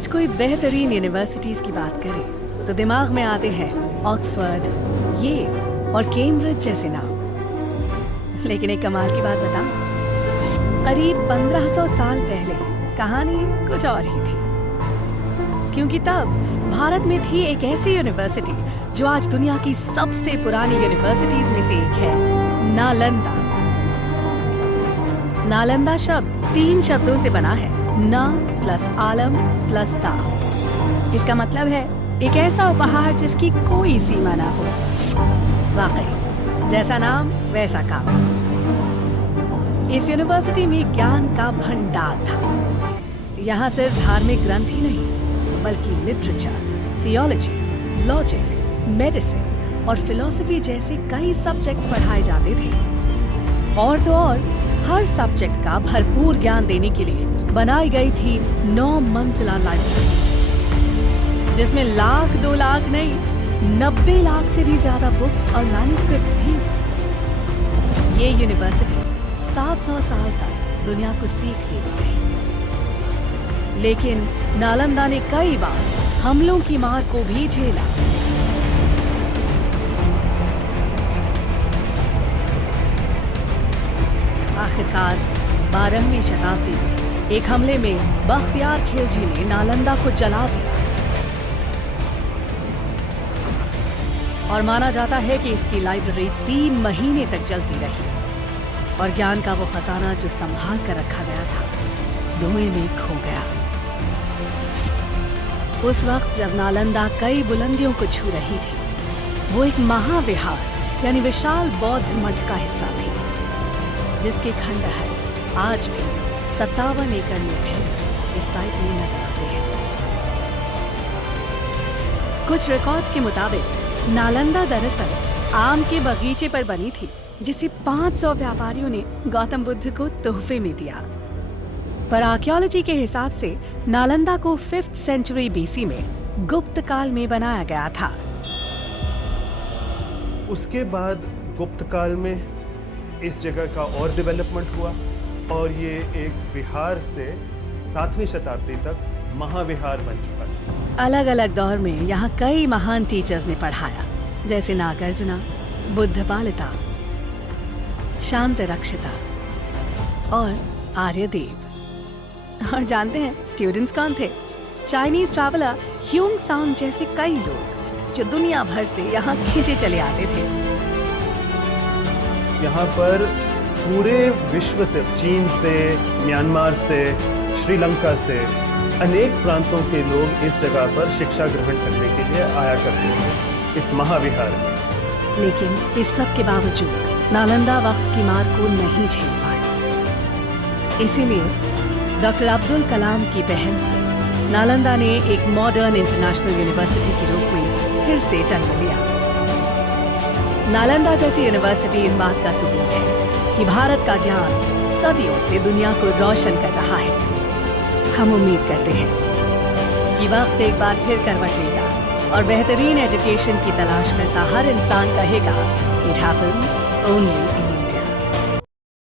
आज कोई बेहतरीन यूनिवर्सिटीज की बात करे तो दिमाग में आते हैं ऑक्सफोर्ड, येल और कैम्ब्रिज जैसे नाम। लेकिन एक कमाल की बात बताऊं, करीब 1500 साल पहले कहानी कुछ और ही थी। क्योंकि तब भारत में थी एक ऐसी यूनिवर्सिटी जो आज दुनिया की सबसे पुरानी यूनिवर्सिटीज में से एक है, नालंदा। नालंदा शब्द 3 शब्दों से बना है, न प्लस आलम प्लस दा। इसका मतलब है एक ऐसा उपहार जिसकी कोई सीमा ना हो। वाकई जैसा नाम वैसा काम। इस यूनिवर्सिटी में ज्ञान का भंडार था। यहाँ सिर्फ धार्मिक ग्रंथ ही नहीं बल्कि लिटरेचर, थियोलॉजी, लॉजिक, मेडिसिन और फिलॉसफी जैसे कई सब्जेक्ट्स पढ़ाए जाते थे। और तो और हर सब्जेक्ट का भरपूर ज्ञान देने के लिए बनाई गई थी 9 मंजिला लाइब्रेरी, जिसमें 1 लाख 2 लाख नहीं 90 लाख से भी ज्यादा बुक्स और मैन्युस्क्रिप्ट्स थी। ये यूनिवर्सिटी 700 साल तक दुनिया को सीख देती रही, लेकिन नालंदा ने कई बार हमलों की मार को भी झेला। आखिरकार 12वीं शताब्दी में एक हमले में बख्तियार खिलजी ने नालंदा को जला दिया और माना जाता है कि इसकी लाइब्रेरी 3 महीने तक जलती रही और ज्ञान का वो खजाना जो संभाल कर रखा गया था धुएं में खो गया। उस वक्त जब नालंदा कई बुलंदियों को छू रही थी, वो एक महाविहार यानी विशाल बौद्ध मठ का हिस्सा थी, जिसके खंडहर आज भी 57 एकड़ में फैले इस साइट में नजर आते हैं। कुछ रिकॉर्ड्स के मुताबिक नालंदा दरअसल आम के बगीचे पर बनी थी, जिसे 500 व्यापारियों ने गौतम बुद्ध को तोहफे में दिया। पर आर्कियोलॉजी के हिसाब से नालंदा को 5th सेंचुरी बीसी में गुप्त काल में बनाया गया था। उसके बाद गुप्त काल में इस जगह का और डेवलपमेंट हुआ और ये एक विहार से 7वीं शताब्दी तक महाविहार बन चुका था। अलग अलग दौर में यहाँ कई महान टीचर्स ने पढ़ाया, जैसे नागार्जुना, बुद्धपालिता, शांतरक्षिता और आर्यदेव। और जानते हैं स्टूडेंट्स कौन थे? चाइनीज ट्रैवलर ह्यूंग सांग जैसे कई लोग जो दुनिया भर से यहाँ खींचे चले आते थे। यहाँ पर पूरे विश्व से, चीन से, म्यांमार से, श्रीलंका से अनेक प्रांतों के लोग इस जगह पर शिक्षा ग्रहण करने के लिए आया करते थे इस महाविहार में। लेकिन इस सब के बावजूद नालंदा वक्त की मार को नहीं झेल पाई। इसीलिए डॉक्टर अब्दुल कलाम की पहल से नालंदा ने एक मॉडर्न इंटरनेशनल यूनिवर्सिटी के रूप में फिर से जन्म लिया। नालंदा जैसी यूनिवर्सिटी इस बात का सबूत है कि भारत का ज्ञान सदियों से दुनिया को रोशन कर रहा है। हम उम्मीद करते हैं कि वक्त एक बार फिर करवट लेगा और बेहतरीन एजुकेशन की तलाश करता हर इंसान कहेगा, इट हैपेंस ओनली